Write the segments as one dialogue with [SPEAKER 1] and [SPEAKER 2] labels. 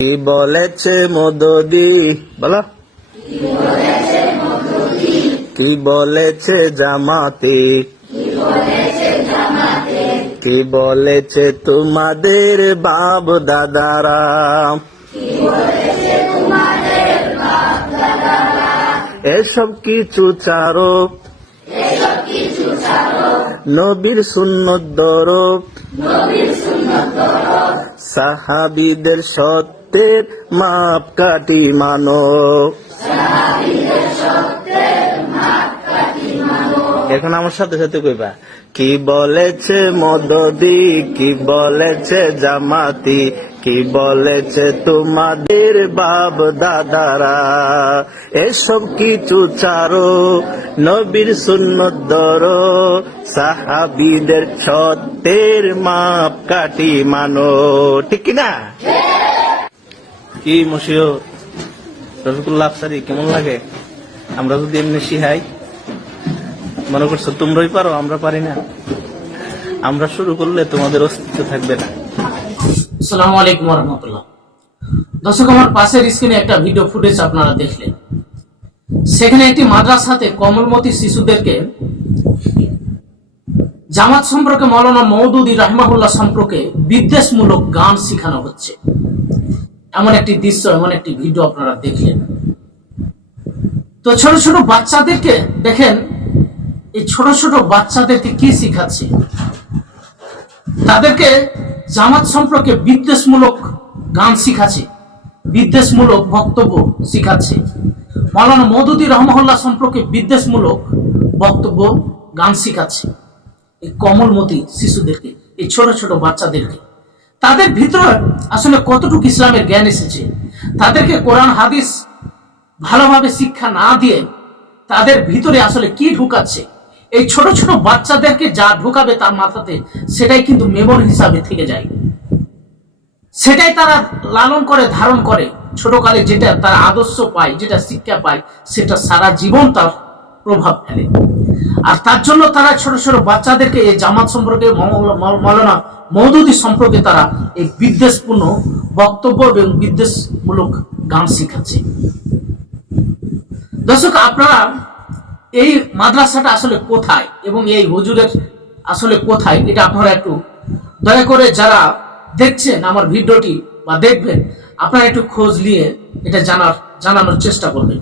[SPEAKER 1] কি বলেছে মদদি বলো। কি বলেছে জামাতে? কি বলেছে তোমাদের বাপ দাদারা? এসব কিছু চারো নবীর সুন্নত দরব সাহাবিদের সত্যের মাপ কাটি মানো। এখন আমার সাথে সাথে কইবা, কি বলেছে মদদি, কি বলেছে জামাতি, কি বলেছে তোমাদের বাপ দাদারা? এসব কিছু চারো নবীর সুন্নত সাহাবিদের সত্যের মাপ কাটি মানো। ঠিক কিনা? কি মশিও রফিকুল্লাহ আফসারি, কেমন লাগে? আমরা যদি এমনি শিহাই, মনে করছ তোমরাই পারো, আমরা পারি না। আমরা শুরু করলে তোমাদের অস্তিত্ব থাকবে না।
[SPEAKER 2] আসসালামু আলাইকুম রহমতুল্লাহ দর্শক, আমার পাশের স্ক্রিনে একটা ভিডিও ফুটেজ আপনারা দেখলেন। সেখানে একটি মাদ্রাসাতে কমলমতি শিশুদেরকে জামাত সম্পর্কে মৌলানা মৌদুদি রহমাহুল্লাহ সম্পর্কে বিদ্বেষমূলক গান শেখানো হচ্ছে। এমন একটি দৃশ্য, এমন একটি ভিডিও আপনারা দেখলেন। তো ছোট ছোট বাচ্চাদেরকে দেখেন, এই ছোট ছোট বাচ্চাদেরকে কি শিখাচ্ছে? তাদেরকে জামাত সম্পর্কে বিদ্বেষমূলক গান শিখাচ্ছে, বিদ্বেষমূলক বক্তব্য শিখাচ্ছে। মৌলানা মৌদুদি রহমহল্লা সম্পর্কে বিদ্বেষমূলক বক্তব্য, গান শিখাচ্ছে। এই কমলমতি শিশুদেরকে, এই ছোট ছোট বাচ্চাদেরকে। তাদের ভিতরে আসলে কতটুকু ইসলামের জ্ঞান এসেছে? তাদেরকে কোরআন, হাদিস ভালোভাবে শিক্ষা না দিয়ে তাদের ভিতরে আসলে কি ঢুকাচ্ছে? এই ছোট ছোট বাচ্চাদেরকে যা ঢুকাবে তার মাথাতে সেটাই কিন্তু মেমোরি হিসাবে থেকে যায়। সেটাই তারা লালন করে, ধারণ করে। ছোটকালে যেটা তারা আদর্শ পায়, যেটা শিক্ষা পায়, সেটা সারা জীবন তার প্রভাব ফেলে। আর তার জন্য তারা ছোট ছোট বাচ্চাদেরকে এই জামাত সম্পর্কে মৌলানা মৌদুদি সম্পর্কে তারা এই বিদ্বেষপূর্ণ বক্তব্য এবং বিদ্বেষমূলক গান শিখাচ্ছে। দর্শক, আপনারা এই মাদ্রাসাটা আসলে কোথায় এবং এই হুজুরের আসলে কোথায় এটা আপনারা একটু দয়া করে যারা দেখছেন আমার ভিডিওটি বা দেখবেন, আপনারা একটু খোঁজ নিয়ে এটা জানার জানানোর চেষ্টা করবেন।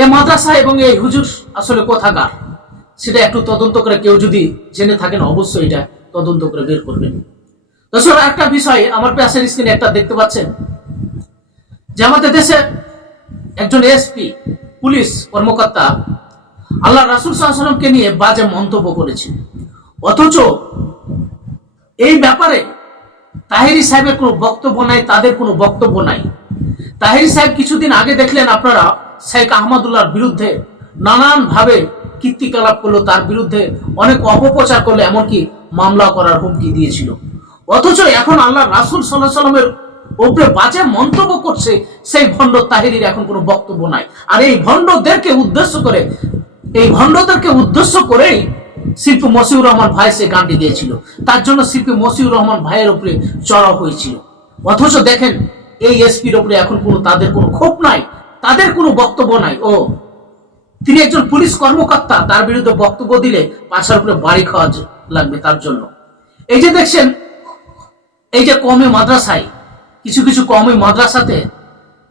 [SPEAKER 2] এই মাদ্রাসা এবং এই হুজুর আসলে কোথাকার? সেটা একটু তদন্ত করে কেউ যদি জেনে থাকেন, অবশ্যই এটা তদন্ত করে বের করবেন। দর্শক একটা বিষয়, আমার পাশের স্ক্রিনে একটা দেখতে পাচ্ছেন যে আমাদের দেশে একজন এসপি পুলিশ কর্মকর্তা, আল্লাহ রাসুল সাল্লামকে নিয়ে বাজে মন্তব্য করেছেন অথচ এই ব্যাপারে তাহেরি সাহেবের কোনো বক্তব্য নাই, তাদের কোনো বক্তব্য নাই। তাহেরি সাহেব কিছুদিন আগে দেখলেন আপনারা, শেখ আহমদুল্লাহর বিরুদ্ধে নানান ভাবে কীর্তিকলাপ করল, তার বিরুদ্ধে অনেক অপপ্রচার করল, এমনকি মামলা করার হুমকি দিয়েছিল। অথচ এখন আল্লাহ রাসুল সাল্লাহ সাল্লামের উপরে বাজে মন্তব্য করছে, সেই ভণ্ড তাহেরির এখন কোনো বক্তব্য নাই। আর এই ভণ্ডদেরকে উদ্দেশ্য করে, এই ভণ্ডদেরকে উদ্দেশ্য করেই শিল্পী মসিউর রহমান ভাই সে গানটি দিয়েছিল তার জন্য শিল্পী মসিউর রহমান ভাইয়ের উপরে চড়াও হয়েছিল। অথচ দেখেন, এই এসপির উপরে এখন কোনো, তাদের কোনো ক্ষোভ নাই, তাদের কোনো বক্তব্য নাই। ও তিনি একজন পুলিশ কর্মকর্তা, তার বিরুদ্ধে বক্তব্য দিলে পাশার উপরে বাড়ি খাওয়া লাগবে তার জন্য। এই যে দেখছেন, এই যে কমে মাদ্রাসায়, কিছু কিছু কমে মাদ্রাসাতে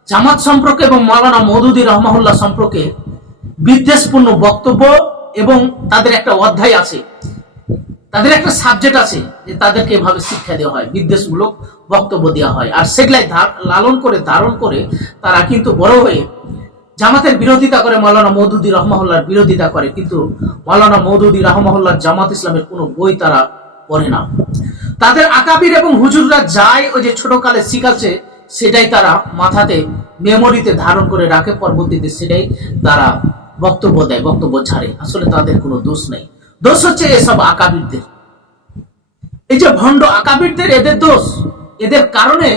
[SPEAKER 2] জামাত সম্পর্কে এবং মৌলানা মৌদুদি রহমাহুল্লাহ সম্পর্কে বিদ্বেষপূর্ণ বক্তব্য এবং তাদের একটা অধ্যায় আছে। তাদের একটা সাবজেক্ট আছে যে তাদেরকে এভাবে শিক্ষা দেওয়া হয়, বিদ্বেষমূলক বক্তব্য দেওয়া হয়। আর সেগুলাই লালন করে, ধারণ করে তারা কিন্তু বড় হয়ে জামাতের বিরোধিতা করে মাওলানা মৌদুদি রহমাহুল্লার বিরোধিতা করে, কিন্তু মাওলানা মৌদুদি রহমাহুল্লার জামাত ইসলামের কোনো বই তারা পড়ে না। তাদের আকাবির এবং হুজুররা যায় ওই যে ছোটকালে শিখাচ্ছে সেটাই তারা মাথাতে মেমোরিতে ধারণ করে রাখে, পরবর্তীতে সেটাই তারা বক্তব্য দেয়, বক্তব্য ছাড়ে। আসলে তাদের কোনো দোষ নেই। দোষ হচ্ছে এসব আকাবিরদের। এই যে ভণ্ড আকাবিরদের, এদের দোষ। এদের কারণে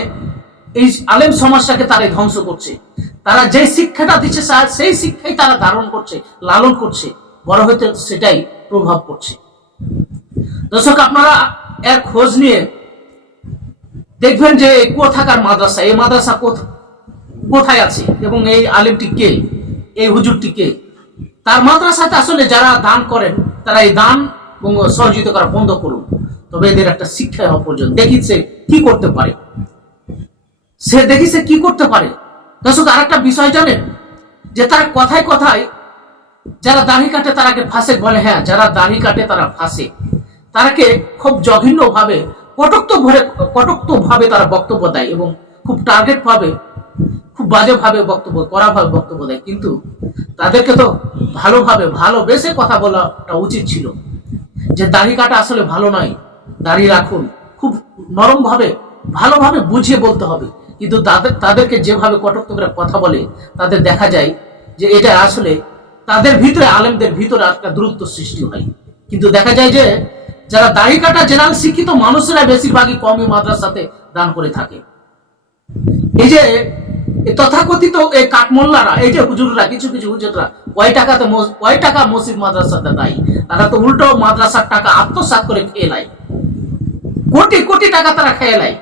[SPEAKER 2] এই আলেম সমাজটাকে তারা ধ্বংস করছে। তারা যে শিক্ষাটা দিচ্ছে সেই শিক্ষাই তারা ধারণ করছে, লালন করছে। বড় হইতে সেটাই প্রভাব পড়ছে। দর্শক, আপনারা এক খোঁজ নিয়ে দেখবেন যে কোথাকার মাদ্রাসা এই মাদ্রাসা কোথ- কোথায় আছে এবং এই আলিমটি কে, এই হুজুরটি কে? তার মাদ্রাসাতে আসলে যারা দান করেন, তারা এই দান এবং সহযোগিতা করা বন্ধ করুন। তবে এদের একটা শিক্ষা হওয়া পর্যন্ত দেখি সে কি করতে পারে? সে দেখি সে কি করতে পারে? দর্শক আর একটা বিষয় জানেন, যে তার কথায় কথায় যারা দাড়ি কাটে তারাকে ফাঁসে বলে হ্যাঁ যারা দাড়ি কাটে তারা ফাঁসে। তারাকে খুব জঘন্য ভাবে কটক্ত ভরে কটক্ত ভাবে তারা বক্তব্য দেয় এবং খুব টার্গেট ভাবে খুব বাজে ভাবে বক্তব্য করা ভাবে বক্তব্য দেয়। কিন্তু তাদেরকে তো ভালোভাবে, ভালোবেসে কথা বলাটা উচিত ছিল। যে দাড়ি কাটা আসলে ভালো নয়, দাড়ি রাখুন। খুব নরমভাবে, ভালোভাবে বুঝিয়ে বলতে হবে। কিন্তু তাদের, তাদেরকে যেভাবে কটক্ত করে কথা বলে, তাদের দেখা যায় যে এটা আসলে তাদের ভিতরে, আলেমদের ভিতরে একটা দূরত্ব সৃষ্টি হয়। কিন্তু দেখা যায় যে যারা দাড়ি কাটা জেনারেল শিক্ষিত মানুষেরা বেশিরভাগই কমই মাদ্রাসাতে দান করে থাকে। এই যে তথাকথিত এই কাঠমোল্লারা, এই যে হুজুররা, কিছু কিছু হুজুররা, কয় টাকাতে কয় টাকা মসজিদ মাদ্রাসাতে দেয়? তারা তো উল্টো মাদ্রাসার টাকা আত্মসাৎ করে খেয়ে নেয়। কোটি কোটি টাকা তারা খেয়ে নেয়।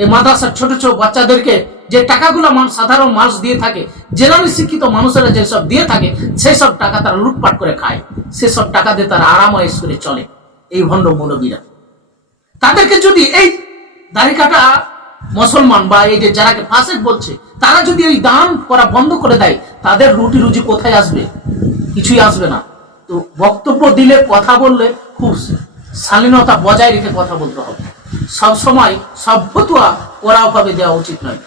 [SPEAKER 2] এই মাদ্রাসার ছোট ছোট বাচ্চাদেরকে যে টাকাগুলো মানুষ সাধারণ মানুষ দিয়ে থাকে জেনারেল শিক্ষিত মানুষেরা যেসব দিয়ে থাকে সেই সব টাকা তারা লুটপাট করে খায়। সেসব টাকা দিয়ে তারা আরামায়েশ করে চলে। এই ভণ্ড মৌলবীরা। তাদেরকে যদি এই দাড়ি কাটা মুসলমান বা এই যে যারাকে ফাসেক বলছে, তারা যদি এই দান করা বন্ধ করে দেয়, তাদের রুটি রুজি কোথায় আসবে? কিছুই আসবে না। তো বক্তব্য দিলে, কথা বললে খুব শালীনতা বজায় রেখে কথা বলতে হবে। সব সময় সব ফতুয়া ওরাভাবে দেওয়া উচিত নয়।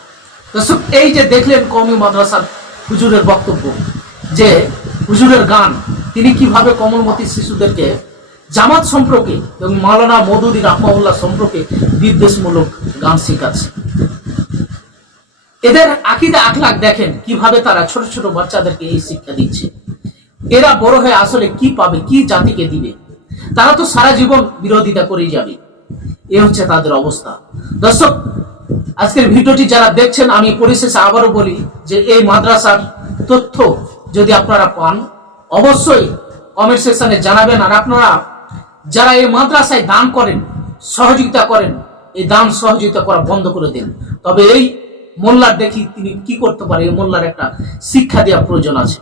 [SPEAKER 2] এই যে দেখলেন কমি মাদ্রাসার হুজুরের বক্তব্য, যে হুজুরের গান, তিনি কীভাবে কমলমতি শিশুদেরকে জামাত সম্পর্কে এবং মাওলানা মদুদি রহমাউল্লাহ সম্পর্কে বিদ্বেষমূলক গান শেখাচ্ছে। এদের আকিদা আখলাক দেখেন কীভাবে তারা ছোট ছোট বাচ্চাদেরকে এই শিক্ষা দিচ্ছে। এরা বড় হয়ে আসলে কি পাবে, কি জাতিকে দিবে? তারা তো সারা জীবন বিরোধিতা করেই যাবে। এ হচ্ছে তাদের অবস্থা। দর্শক, আজকের ভিডিওটি যারা দেখছেন, আমি পরিশেষে আবারও বলি যে এই মাদ্রাসার তথ্য যদি আপনারা পান, অবশ্যই কমেন্ট সেকশনে জানাবেন। আর আপনারা যারা এই মাদ্রাসায় দান করেন, সহযোগিতা করেন, এই দান সহযোগিতা করা বন্ধ করে দিন। তবে এই মোল্লার দেখি তিনি কি করতে পারে, এই মোল্লার একটা শিক্ষা দেওয়া প্রয়োজন আছে।